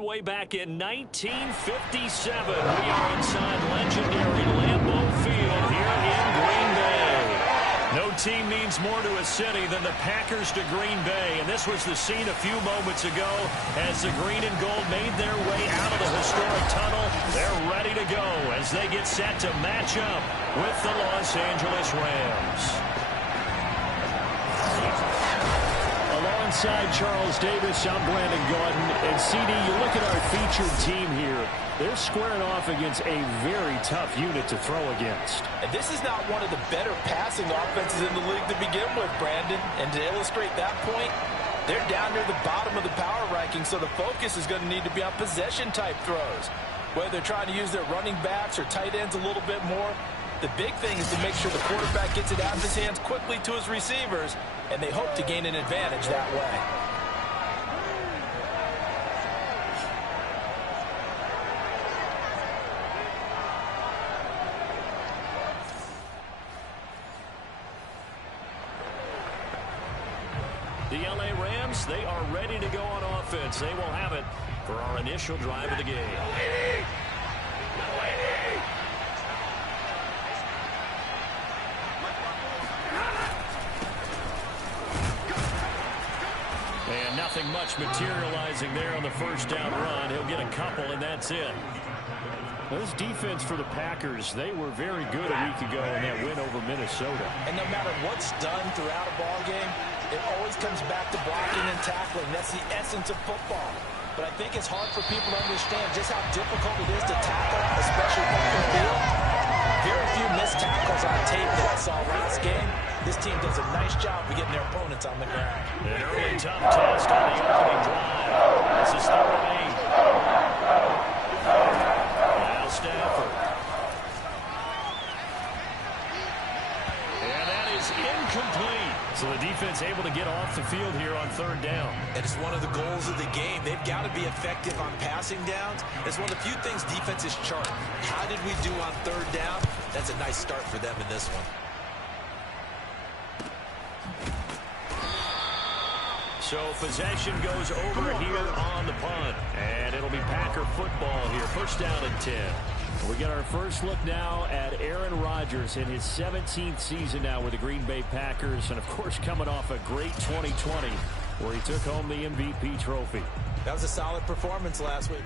Way back in 1957, we are inside legendary Lambeau Field here in Green Bay. No team means more to a city than the Packers to Green Bay, and this was the scene a few moments ago as the green and gold made their way out of the historic tunnel. They're ready to go as they get set to match up with the Los Angeles Rams. Alongside Charles Davis, I'm Brandon Gordon. And CD, you look at our featured team here. They're squaring off against a very tough unit to throw against. And this is not one of the better passing offenses in the league to begin with, Brandon. And to illustrate that point, they're down near the bottom of the power ranking, so the focus is going to need to be on possession-type throws. Whether they're trying to use their running backs or tight ends a little bit more, the big thing is to make sure the quarterback gets it out of his hands quickly to his receivers, and they hope to gain an advantage that way. The LA Rams, they are ready to go on offense. They will have it for our initial drive of the game. And nothing much materializing there on the first down run. He'll get a couple, and that's it. Well, this defense for the Packers, they were very good a week ago in that win over Minnesota. And no matter what's done throughout a ball game, it always comes back to blocking and tackling. That's the essence of football. But I think it's hard for people to understand just how difficult it is to tackle, especially from the field. Very few missed tackles on tape that I saw last game. This team does a nice job of getting their opponents on the ground. An early tough test on the opening drive. This is 3rd and 8. Now Stafford. And that is incomplete. So the defense able to get off the field here on 3rd down. And it's one of the goals of the game. They've got to be effective on passing downs. It's one of the few things defenses chart. How did we do on 3rd down? That's a nice start for them in this one. So possession goes over here on the punt. And it'll be Packer football here. 1st down and 10. We get our first look now at Aaron Rodgers in his 17th season now with the Green Bay Packers. And, of course, coming off a great 2020 where he took home the MVP trophy. That was a solid performance last week.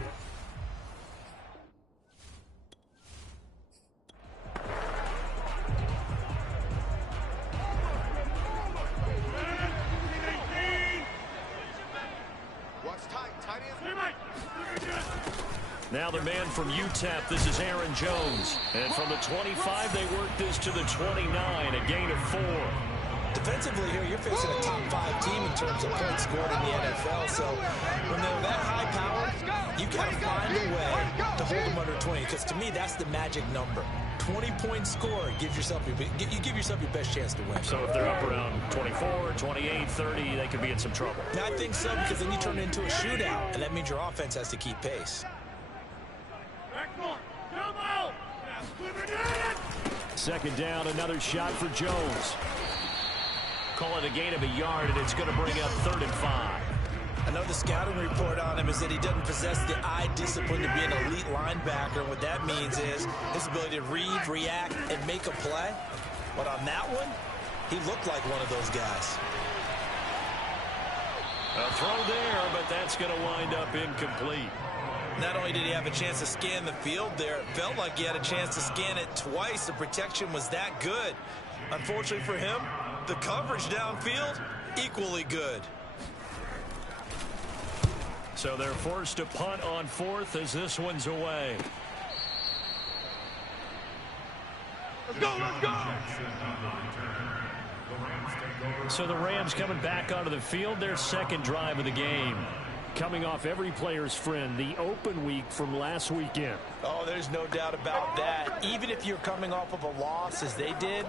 Now the man from UTEP, this is Aaron Jones. And from the 25, they work this to the 29, a gain of 4. Defensively here, you're facing a top 5 team in terms of points scored in the NFL. So when they're that high power, you've got to find a way to hold them under 20. Because to me, that's the magic number. 20-point score, you give yourself your best chance to win. So if they're up around 24, 28, 30, they could be in some trouble. I think so, because then you turn it into a shootout, and that means your offense has to keep pace. 2nd down, another shot for Jones. Call it a gain of a yard, and it's going to bring up 3rd and 5. I know the scouting report on him is that he doesn't possess the eye discipline to be an elite linebacker. And what that means is his ability to read, react, and make a play. But on that one, he looked like one of those guys. A throw there, but that's going to wind up incomplete. Not only did he have a chance to scan the field there, it felt like he had a chance to scan it twice. The protection was that good. Unfortunately for him, the coverage downfield, equally good. So they're forced to punt on 4th as this one's away. Let's go, let's go! So the Rams coming back onto the field, their 2nd drive of the game. Coming off every player's friend, the open week from last weekend. Oh, there's no doubt about that. Even if you're coming off of a loss as they did,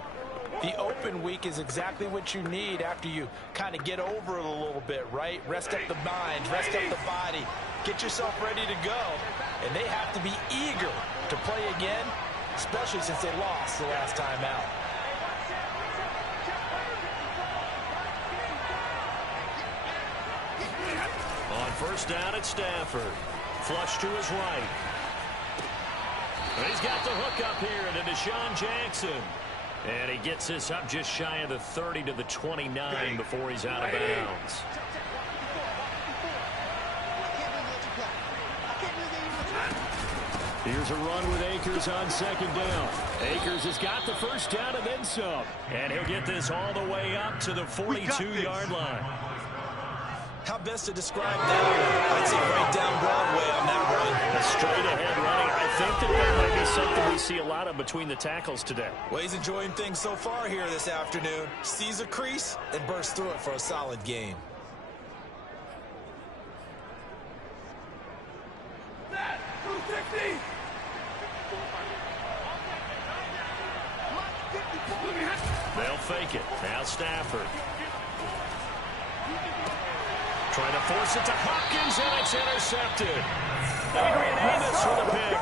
the open week is exactly what you need after you kind of get over it a little bit, right? Rest up the mind, rest up the body, get yourself ready to go. And they have to be eager to play again, especially since they lost the last time out. On 1st down at Stafford. flush to his right. And he's got the hook up here to Deshaun Jackson. And he gets this up just shy of the 30 to the 29 before he's out of bounds. Here's a run with Akers on second down. Akers has got the first down and then some. And he'll get this all the way up to the 42-yard line. How best to describe that? I'd say right down Broadway on that run. A straight-ahead running. I think that might be something we see a lot of between the tackles today. Well, he's enjoying things so far here this afternoon. Sees a crease and bursts through it for a solid gain. They'll fake it. Now Stafford. Trying to force it to Hopkins, and it's intercepted. Adrian Amos with a pick.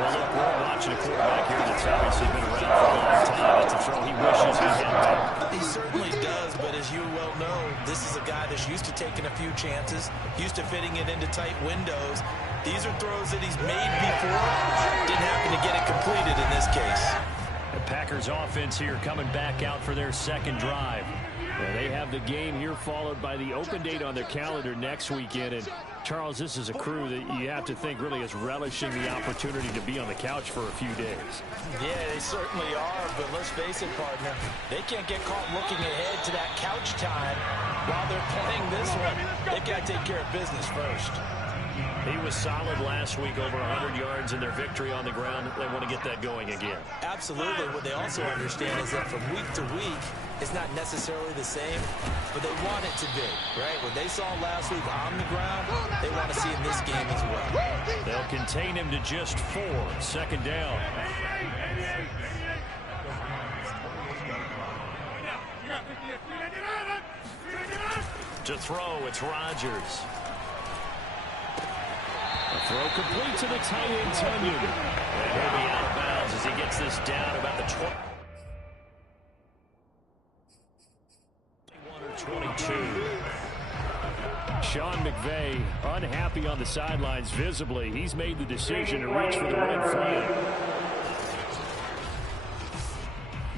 Well, look, we're watching a quarterback here that's obviously been around for a long time. It's a throw he wishes he had back. He certainly does, but as you well know, this is a guy that's used to taking a few chances, used to fitting it into tight windows. These are throws that he's made before. Didn't happen to get it completed in this case. The Packers offense here coming back out for their second drive. They have the game here followed by the open date on their calendar next weekend. And Charles, this is a crew that you have to think really is relishing the opportunity to be on the couch for a few days. Yeah, they certainly are, but let's face it, partner. They can't get caught looking ahead to that couch time while they're playing this one. They've got to take care of business first. He was solid last week, over 100 yards in their victory on the ground. They want to get that going again. Absolutely. What they also understand is that from week to week, it's not necessarily the same, but they want it to be, right? What they saw last week on the ground, they want to see in this game as well. They'll contain him to just 4. Second down. To throw, it's Rodgers. A throw complete to the tight end, Tunyon. And he'll be out of bounds as he gets this down about the 21 or 22. Sean McVay unhappy on the sidelines visibly. He's made the decision to reach for the red flag.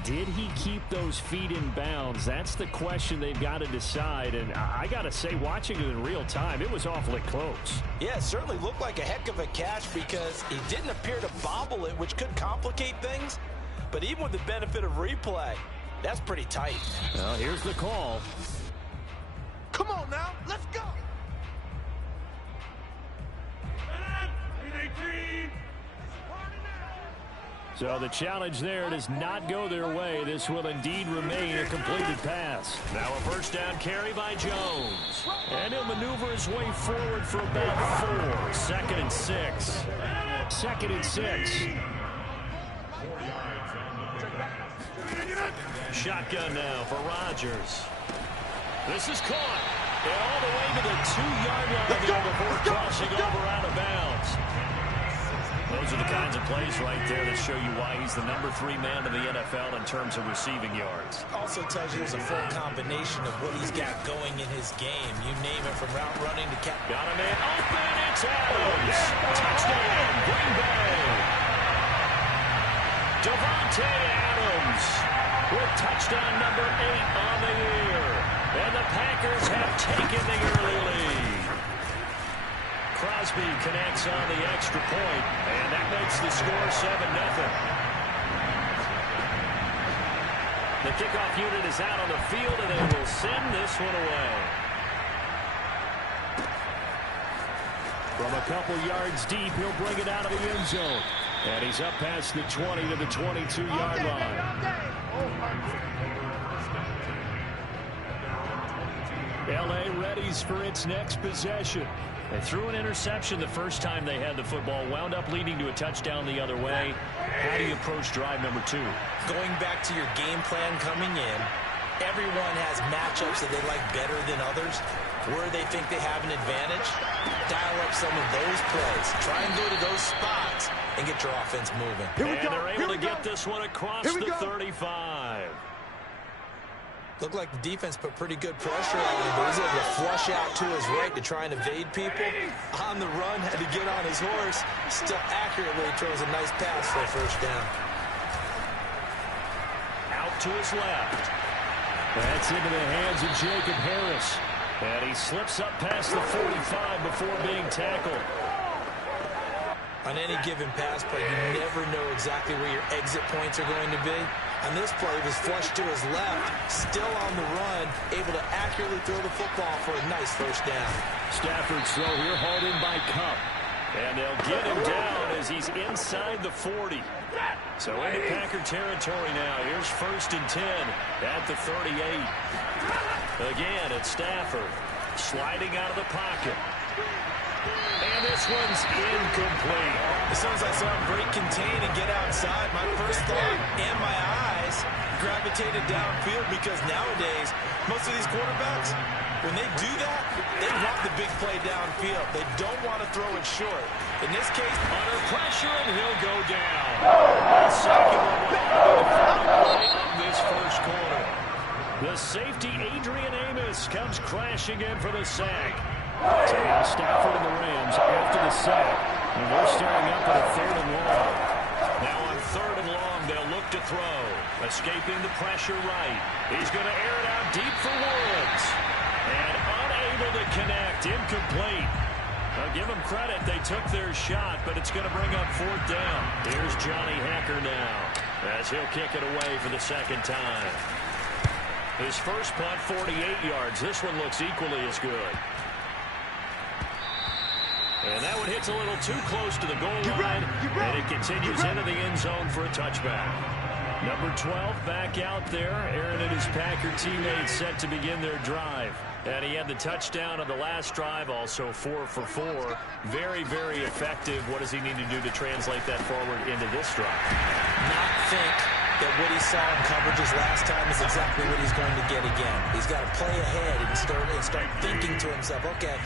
Did he keep those feet in bounds? That's the question they've got to decide. And I got to say, watching it in real time, it was awfully close. Yeah, it certainly looked like a heck of a catch because he didn't appear to bobble it, which could complicate things. But even with the benefit of replay, that's pretty tight. Well, here's the call. Come on now, let's go. So the challenge there does not go their way. This will indeed remain a completed pass. Now a first down carry by Jones. And he'll maneuver his way forward for about 4. Second and 6. Second and 6. Shotgun now for Rodgers. This is caught. And all the way to the 2-yard line there before crossing over out of bounds. Those are the kinds of plays right there that show you why he's the number 3 man in the NFL in terms of receiving yards. Also tells you there's a full combination of what he's got going in his game. You name it, from route running to cap. Got a man open. It's Adams. Touchdown, Green Bay. Devontae Adams with touchdown number 8 on the year. And the Packers have taken the early lead. Crosby connects on the extra point, and that makes the score 7-0. The kickoff unit is out on the field, and they will send this one away. From a couple yards deep, he'll bring it out of the end zone. And he's up past the 20 to the 22-yard line. L.A. readies for its next possession. They threw an interception the first time they had the football, wound up leading to a touchdown the other way. How do you approach drive number 2? Going back to your game plan coming in, everyone has matchups that they like better than others. Where they think they have an advantage, dial up some of those plays. Try and go to those spots and get your offense moving. And they're able to get this one across the 35. Looked like the defense put pretty good pressure on him, but he's able to flush out to his right to try and evade people. On the run, had to get on his horse. Still accurately throws a nice pass for a first down. Out to his left. That's into the hands of Jacob Harris. And he slips up past the 45 before being tackled. On any given pass play, you never know exactly where your exit points are going to be. On this play, it was flushed to his left, still on the run, able to accurately throw the football for a nice first down. Stafford's throw here hauled in by Cup. And they'll get him down as he's inside the 40. So into Packer territory now. Here's 1st and 10 at the 38. Again, it's Stafford sliding out of the pocket. And this one's incomplete. As soon as I saw him break contain and get outside, my first thought and my eyes gravitated downfield, because nowadays, most of these quarterbacks, when they do that, they want the big play downfield. They don't want to throw it short. In this case, under pressure, and he'll go down. The second one will be the final play of this first quarter. The safety, Adrian Amos, comes crashing in for the sack. So Stafford and the Rams after the sack. And they're staring up at a 3rd and long. Now on 3rd and long, they'll look to throw. Escaping the pressure right. He's going to air it out deep for Woods. And unable to connect. Incomplete. I'll give them credit. They took their shot, but it's going to bring up 4th down. Here's Johnny Hacker now as he'll kick it away for the second time. His first punt, 48 yards. This one looks equally as good. And that one hits a little too close to the goal line, and it continues into the end zone for a touchback. Number 12 back out there. Aaron and his Packer teammates set to begin their drive. And he had the touchdown on the last drive, also 4 for 4. Very, very effective. What does he need to do to translate that forward into this drive? Not think that what he saw in coverages last time is exactly what he's going to get again. He's got to play ahead and start thinking to himself, okay,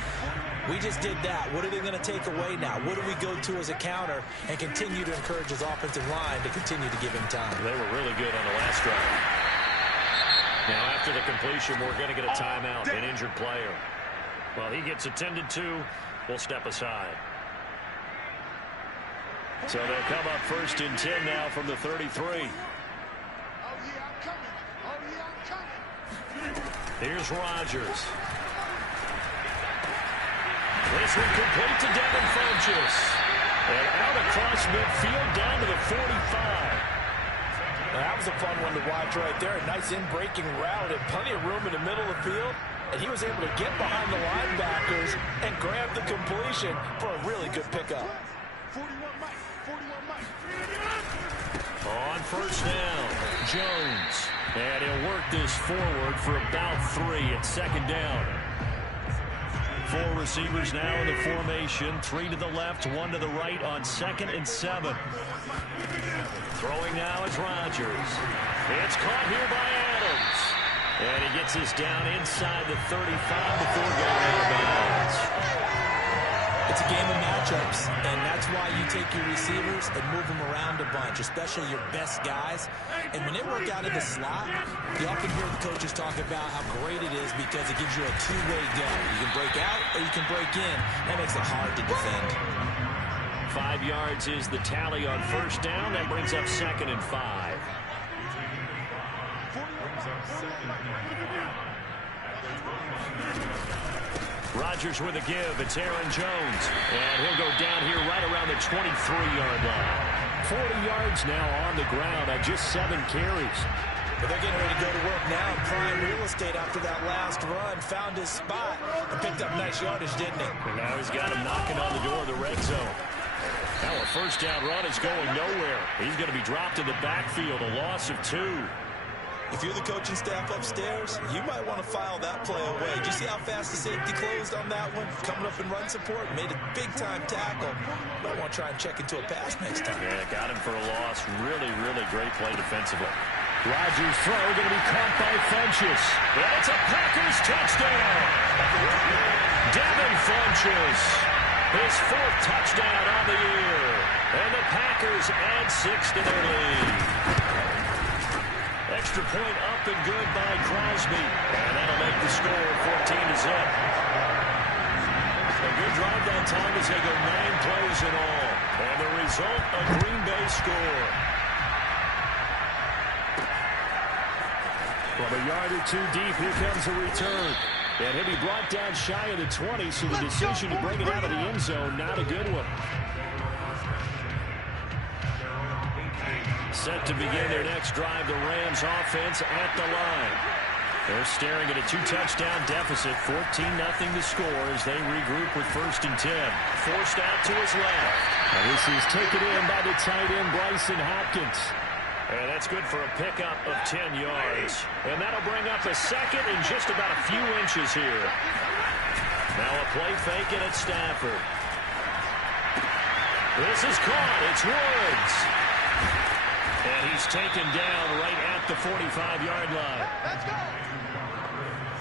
we just did that. What are they going to take away now? What do we go to as a counter? And continue to encourage his offensive line to continue to give him time. They were really good on the last drive. Now, after the completion, we're going to get a timeout, an injured player. Well, he gets attended to. We'll step aside. So they'll come up 1st and 10 now from the 33. Oh, yeah, I'm coming. Oh, yeah, I'm coming. Here's Rodgers. This one complete to Devin Funchess. And out across midfield down to the 45. That was a fun one to watch right there. A nice in-breaking route and plenty of room in the middle of the field. And he was able to get behind the linebackers and grab the completion for a really good pickup. 41 Mike. 41 Mike. On 1st down, Jones. And he'll work this forward for about 3 at 2nd down. 4 receivers now in the formation. 3 to the left, 1 to the right on 2nd and 7. Throwing now is Rodgers. It's caught here by Adams. And he gets this down inside the 35 before going out of bounds. It's a game of matchups, and that's why you take your receivers and move them around a bunch, especially your best guys. And when they work out of the slot, you often hear the coaches talk about how great it is because it gives you a two-way go. You can break out or you can break in. That makes it hard to defend. 5 yards is the tally on 1st down. That brings up 2nd and 5. Rodgers with a give. It's Aaron Jones. And he'll go down here right around the 23-yard line. 40 yards now on the ground on just 7 carries. But they're getting ready to go to work now in prime real estate after that last run. Found his spot and picked up nice yardage, didn't he? And now he's got him knocking on the door of the red zone. Now a 1st down run is going nowhere. He's going to be dropped in the backfield, a loss of 2. If you're the coaching staff upstairs, you might want to file that play away. Did you see how fast the safety closed on that one? Coming up in run support, made a big-time tackle. Might want to try and check into a pass next time. Yeah, got him for a loss. Really, really great play defensively. Rodgers' throw going to be caught by Funchess. And it's a Packers touchdown. Devin Funchess, his 4th touchdown on the year. And the Packers add 6 to their lead. extra point up and good by Crosby. And that'll make the score 14-zip. A good drive that time as they go 9 plays in all. And the result, a Green Bay score. From a yard or two deep, here comes a return. And he'll be brought down shy of the 20, so the decision to bring it out of the end zone, not a good one. Set to begin their next drive, the Rams offense at the line. They're staring at a 2-touchdown deficit, 14-0 to score as they regroup with 1st and 10. Forced out to his left. And this is taken in by the tight end, Bryson Hopkins. And that's good for a pickup of 10 yards. And that'll bring up a second in just about a few inches here. Now a play fake it at Stafford. This is caught. It's Woods. And he's taken down right at the 45-yard line. Let's go.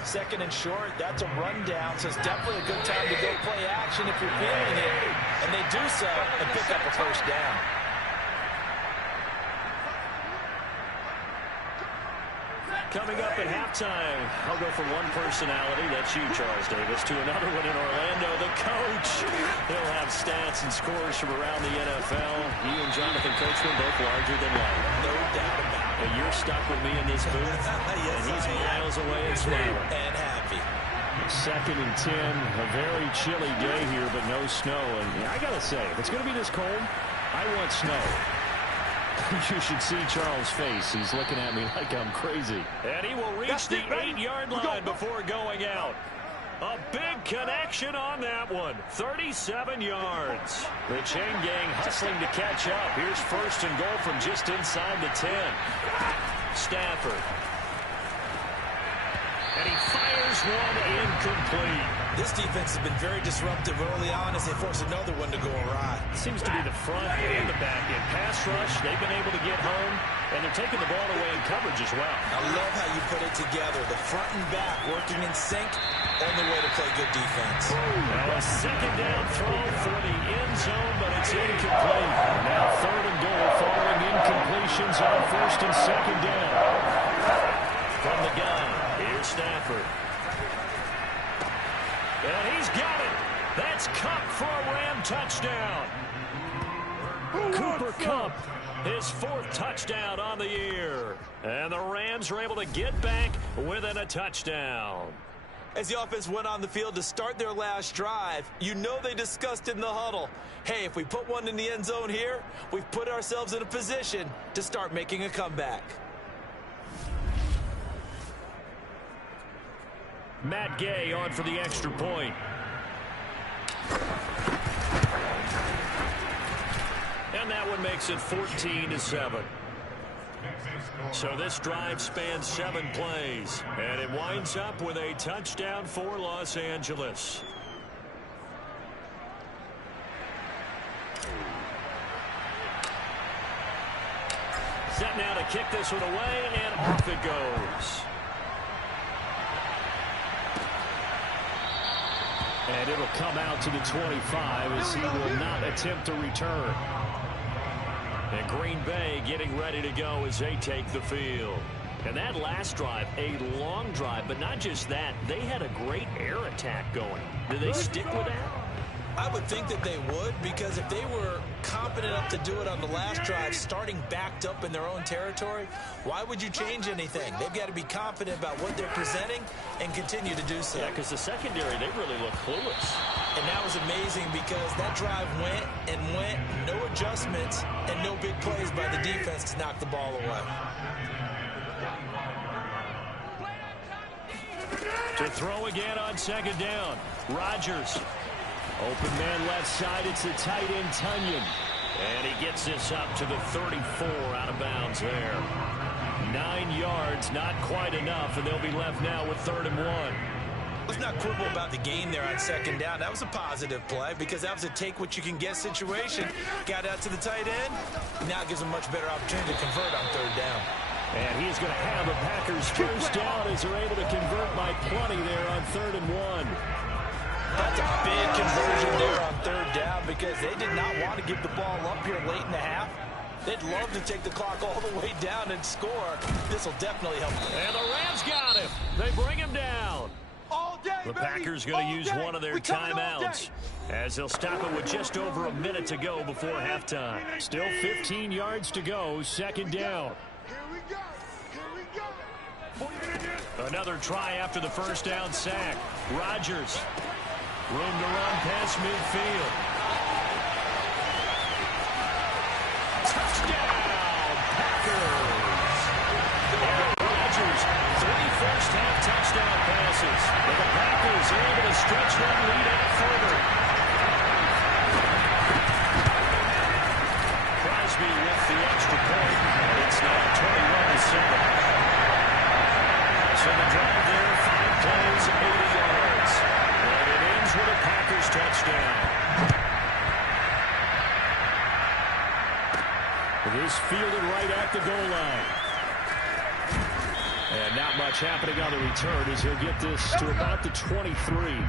Second and short, that's a rundown, so it's definitely a good time to go play action if you're feeling it. And they do so and pick up a first down. Coming up at halftime, I'll go from one personality, that's you, Charles Davis, to another one in Orlando, the coach. He'll have stats and scores from around the NFL. He and Jonathan Coachman both larger than life. No doubt about it. And you're stuck with me in this booth, Yes, and he's miles away and smiling. And happy. 2nd and 10, a very chilly day here, but no snow. And I got to say, if it's going to be this cold, I want snow. You should see Charles' face. He's looking at me like I'm crazy. And he will reach the 8-yard line before going out. A big connection on that one. 37 yards. The chain gang hustling to catch up. Here's 1st and goal from just inside the 10. Stafford. And he fires one incomplete. This defense has been very disruptive early on as they force another one to go awry. Seems to be the front and the back end. Pass rush, they've been able to get home, and they're taking the ball away in coverage as well. I love how you put it together. The front and back working in sync. Only way to play good defense. Now a 2nd down throw for the end zone, but it's incomplete. Now 3rd and goal following incompletions on 1st and 2nd down. From the gun, here's Stafford. And he's got it. That's Kupp for a Ram touchdown. Cooper Kupp, his 4th touchdown on the year. And the Rams are able to get back within a touchdown. As the offense went on the field to start their last drive, you know they discussed in the huddle, hey, if we put one in the end zone here, we've put ourselves in a position to start making a comeback. Matt Gay on for the extra point. And that one makes it 14-7. So this drive spans 7 plays, and it winds up with a touchdown for Los Angeles. Set now to kick this one away, and off it goes. And it'll come out to the 25 as he will not attempt to return. And Green Bay getting ready to go as they take the field. And that last drive, a long drive, but not just that. They had a great air attack going. Did they stick with that? I would think that they would, because if they were confident enough to do it on the last drive, starting backed up in their own territory, why would you change anything? They've got to be confident about what they're presenting and continue to do so. Yeah, because the secondary, they really look clueless. And that was amazing because that drive went and went, no adjustments, and no big plays by the defense to knock the ball away. To throw again on 2nd down. Rodgers. Open man left side. It's the tight end, Tunyon. And he gets this up to the 34 out of bounds there. 9 yards, not quite enough, and they'll be left now with 3rd and 1. Let's not quibble about the gain there on 2nd down. That was a positive play because that was a take-what-you-can-get situation. Got out to the tight end. Now gives them much better opportunity to convert on 3rd down. And he's going to have the Packers first down as they're able to convert by plenty there on 3rd and 1. That's a big conversion there on 3rd down because they did not want to give the ball up here late in the half. They'd love to take the clock all the way down and score. This will definitely help. And the Rams got him. They bring him down. All day, The baby. Packers going to use All day. one of their We coming all timeouts day. as they'll stop it with just over a minute to go before halftime. Still 15 yards to go, second down. Here we go. Here we go. Another try after the first down sack. Rodgers. Room to run past midfield. Touchdown, Packers. Aaron Rodgers, 3 first-half touchdown passes. But the Packers are able to stretch that lead out further. Crosby with the extra point. It's now 21-7. So the drive there, 5 plays, 80 yards. And it ends with a Packers touchdown. This fielded right at the goal line. And not much happening on the return as he'll get this to about the 23.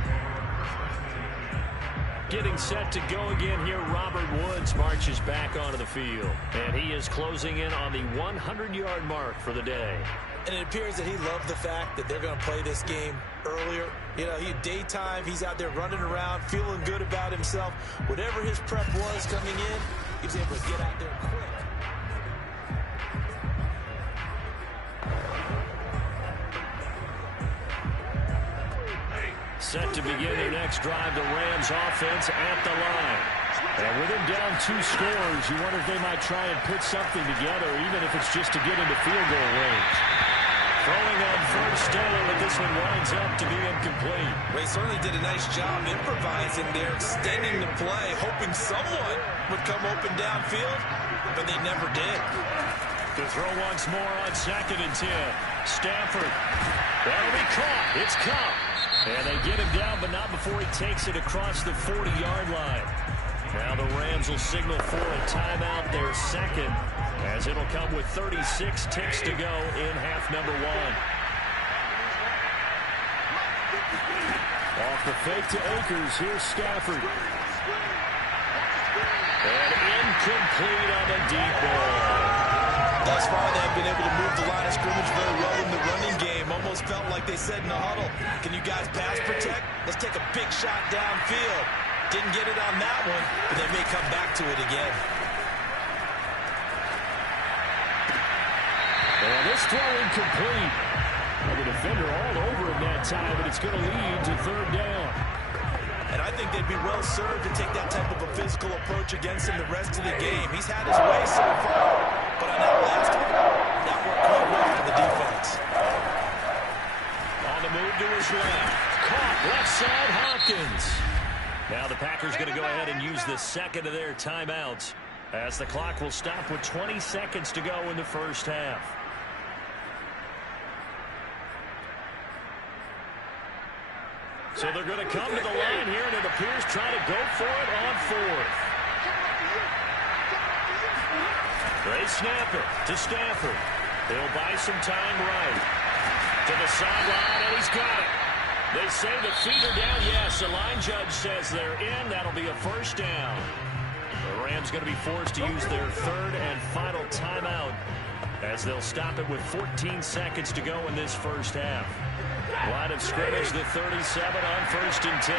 Getting set to go again here, Robert Woods marches back onto the field. And he is closing in on the 100-yard mark for the day. And it appears that he loved the fact that they're going to play this game earlier. You know, daytime, he's out there running around, feeling good about himself. Whatever his prep was coming in, he was able to get out there quick. Set to begin their next drive, the Rams offense at the line. And with them down 2 scores, you wonder if they might try and put something together, even if it's just to get into field goal range. Throwing on first down, but this one winds up to be incomplete. They certainly did a nice job improvising there, extending the play, hoping someone would come open downfield, but they never did. To throw once more on 2nd and 10. Stafford. That'll be caught. It's caught. And they get him down, but not before he takes it across the 40-yard line. Now the Rams will signal for a timeout, their second, as it'll come with 36 ticks to go in half number 1. Off the fake to Akers, here's Stafford. And incomplete on the deep ball. Thus far, they've been able to move the line of scrimmage very well in the running game. Almost felt like they said in the huddle, can you guys pass protect? Let's take a big shot downfield. Didn't get it on that one, but they may come back to it again. And this throw incomplete. And the defender all over him that time, but it's going to lead to 3rd down. And I think they'd be well served to take that type of a physical approach against him the rest of the game. He's had his way so far, but on that last one, that worked quite well for the defense. On the move to his left. Caught left side, Hopkins. Now the Packers going to go ahead and use the second of their timeouts as the clock will stop with 20 seconds to go in the first half. So they're going to come to the line here, and it appears trying to go for it on 4th. They snap it to Stafford. He'll buy some time right. To the sideline, and he's got it. They say the feet are down. Yes, the line judge says they're in. That'll be a first down. The Rams going to be forced to use their 3rd and final timeout as they'll stop it with 14 seconds to go in this first half. Line of scrimmage, the 37 on 1st and 10.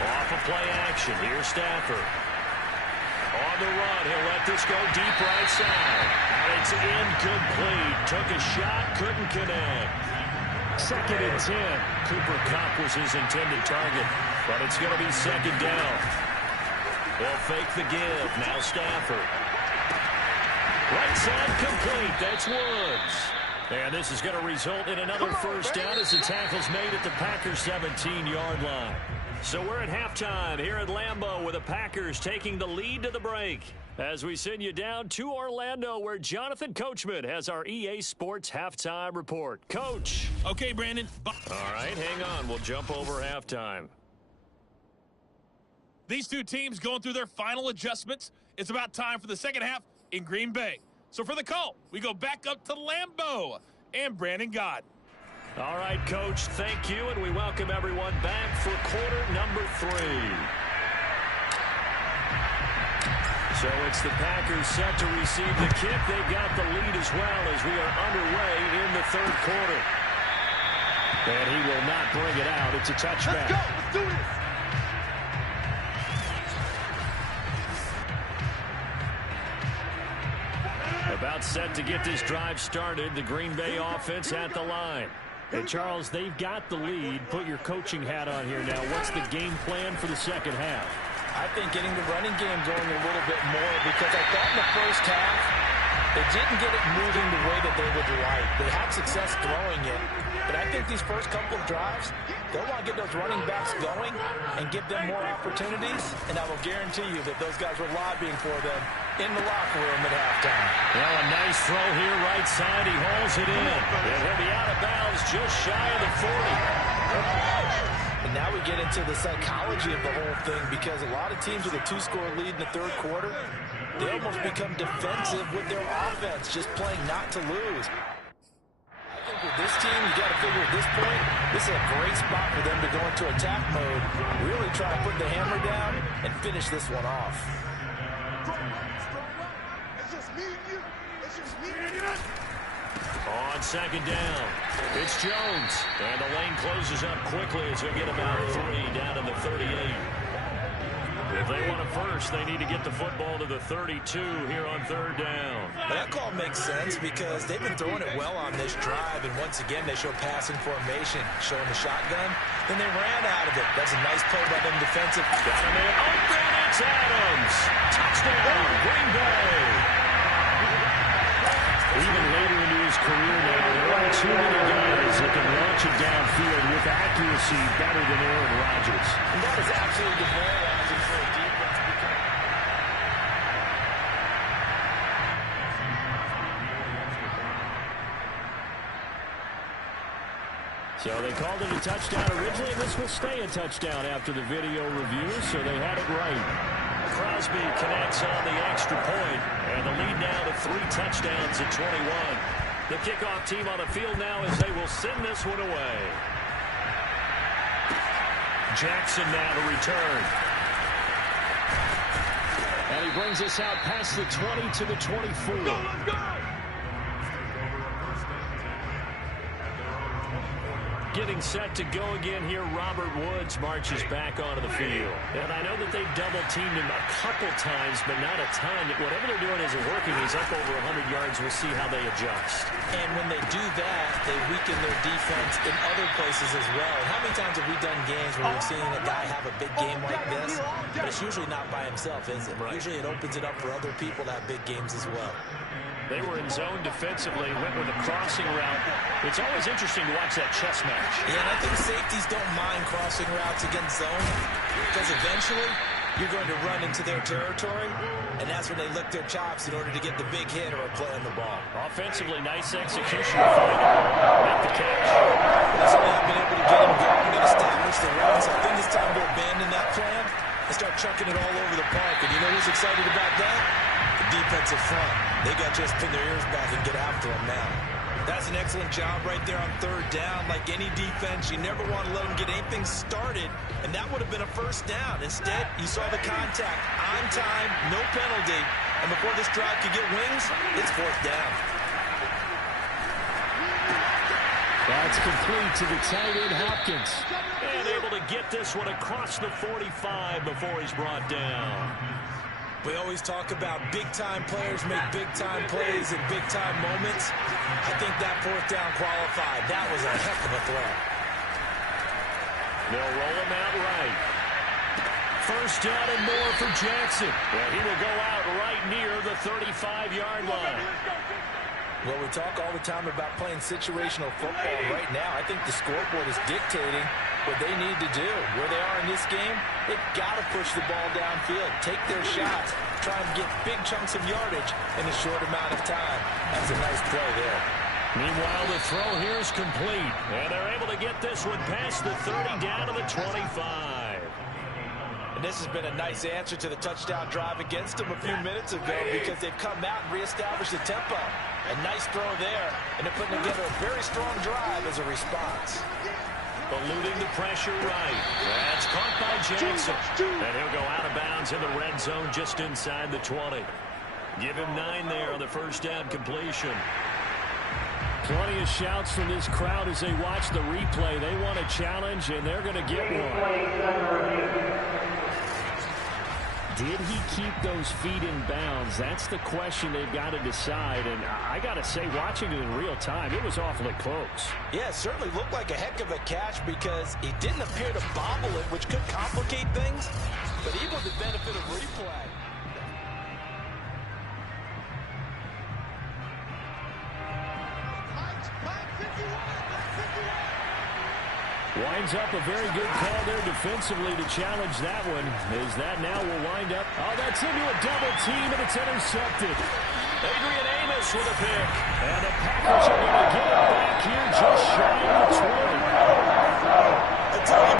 Off of play action. Here's Stafford. On the run, he'll let this go deep right side. And it's incomplete. Took a shot, couldn't connect. 2nd and 10. Cooper Kupp was his intended target, but it's going to be 2nd down. They'll fake the give. Now Stafford. Right side complete. That's Woods. And this is going to result in another first down as the tackle's made at the Packers' 17-yard line. So we're at halftime here at Lambeau with the Packers taking the lead to the break. As we send you down to Orlando where Jonathan Coachman has our EA Sports halftime report. Coach. Okay, Brandon. All right, hang on. We'll jump over halftime. These two teams going through their final adjustments. It's about time for the second half in Green Bay. So for the call, we go back up to Lambeau and Brandon Gott. All right, Coach, thank you, and we welcome everyone back for quarter number 3. So it's the Packers set to receive the kick. They've got the lead as well as we are underway in the third quarter. And he will not bring it out. It's a touchback. Let's go. Let's do this. About set to get this drive started. The Green Bay offense at the line. And Charles, they've got the lead. Put your coaching hat on here now. What's the game plan for the second half? I think getting the running game going a little bit more, because I thought in the first half they didn't get it moving the way that they would like. They had success throwing it, but I think these first couple of drives, they'll want to get those running backs going and give them more opportunities, and I will guarantee you that those guys were lobbying for them in the locker room at halftime. Well, a nice throw here, right side. He hauls it in. And he'll be out of bounds just shy of the 40. And now we get into the psychology of the whole thing, because a lot of teams with a 2-score lead in the third quarter, they almost become defensive with their offense, just playing not to lose. I think with this team, you got to figure at this point, this is a great spot for them to go into attack mode, really try to put the hammer down and finish this one off. It's just me and you. It's just me and you. On second down, it's Jones. And the lane closes up quickly as we get about 3 down to the 38. If they want a first, they need to get the football to the 32 here on third down. That call makes sense because they've been throwing it well on this drive, and once again they show passing formation, showing the shotgun. Then they ran out of it. That's a nice play by them defensive. Got him in open. It's Adams. Touchdown, Green Bay. Even later into his career now, there aren't too many guys that can launch it downfield with accuracy better than Aaron Rodgers. And that is absolutely demoralizing for a defense. So they called it a touchdown originally. This will stay a touchdown after the video review, so they had it right. Crosby connects on the extra point, and the lead now to 3 touchdowns at 21. The kickoff team on the field now as they will send this one away. Jackson now to return. And he brings us out past the 20 to the 24. Let's go. Getting set to go again here, Robert Woods marches back onto the field. And I know that they've double-teamed him a couple times, but not a ton. Whatever they're doing isn't working. He's up over 100 yards. We'll see how they adjust. And when they do that, they weaken their defense in other places as well. And how many times have we done games where we've seen a guy have a big game like this? But it's usually not by himself, is it? Right. Usually it opens it up for other people to have big games as well. They were in zone defensively, went with a crossing route. It's always interesting to watch that chess match. Yeah, and I think safeties don't mind crossing routes against zone, because eventually you're going to run into their territory, and that's when they lick their chops in order to get the big hit or a play on the ball. Offensively, nice execution to find it. Make the catch. That's why I've been able to get him going and establish the run, so I think it's time to abandon that plan and start chucking it all over the park. And you know who's excited about that? The defensive front. They got to just pin their ears back and get after him now. That's an excellent job right there on third down. Like any defense, you never want to let them get anything started, and that would have been a first down. Instead, you saw the contact on time, no penalty, and before this drive could get wings, it's fourth down. That's complete to the tight end, Hopkins. And able to get this one across the 45 before he's brought down. We always talk about big-time players make big-time plays in big-time moments. I think that fourth down qualified. That was a heck of a throw. They'll roll him out right. First down and more for Jackson. Well, he will go out right near the 35-yard line. Well, we talk all the time about playing situational football. Right now, I think the scoreboard is dictating what they need to do. Where they are in this game, they've got to push the ball downfield, take their shots, try and get big chunks of yardage in a short amount of time. That's a nice play there. Meanwhile, the throw here is complete, and they're able to get this one past the 30 down to the 25. And this has been a nice answer to the touchdown drive against them a few minutes ago, because they've come out and reestablished the tempo. A nice throw there, and they're putting together a very strong drive as a response. Eluding the pressure right. That's caught by Jackson. And he'll go out of bounds in the red zone just inside the 20. Give him 9 there on the first down completion. Plenty of shouts from this crowd as they watch the replay. They want a challenge, and they're going to get one. Did he keep those feet in bounds? That's the question they've got to decide. And I got to say, watching it in real time, it was awfully close. Yeah, it certainly looked like a heck of a catch because it didn't appear to bobble it, which could complicate things. But even with the benefit of replay. Winds up a very good call there defensively to challenge that one. As that now will wind up. Oh, that's into a double team, and it's intercepted. Adrian Amos with a pick. And the Packers are going to get it back here just shy of the 20.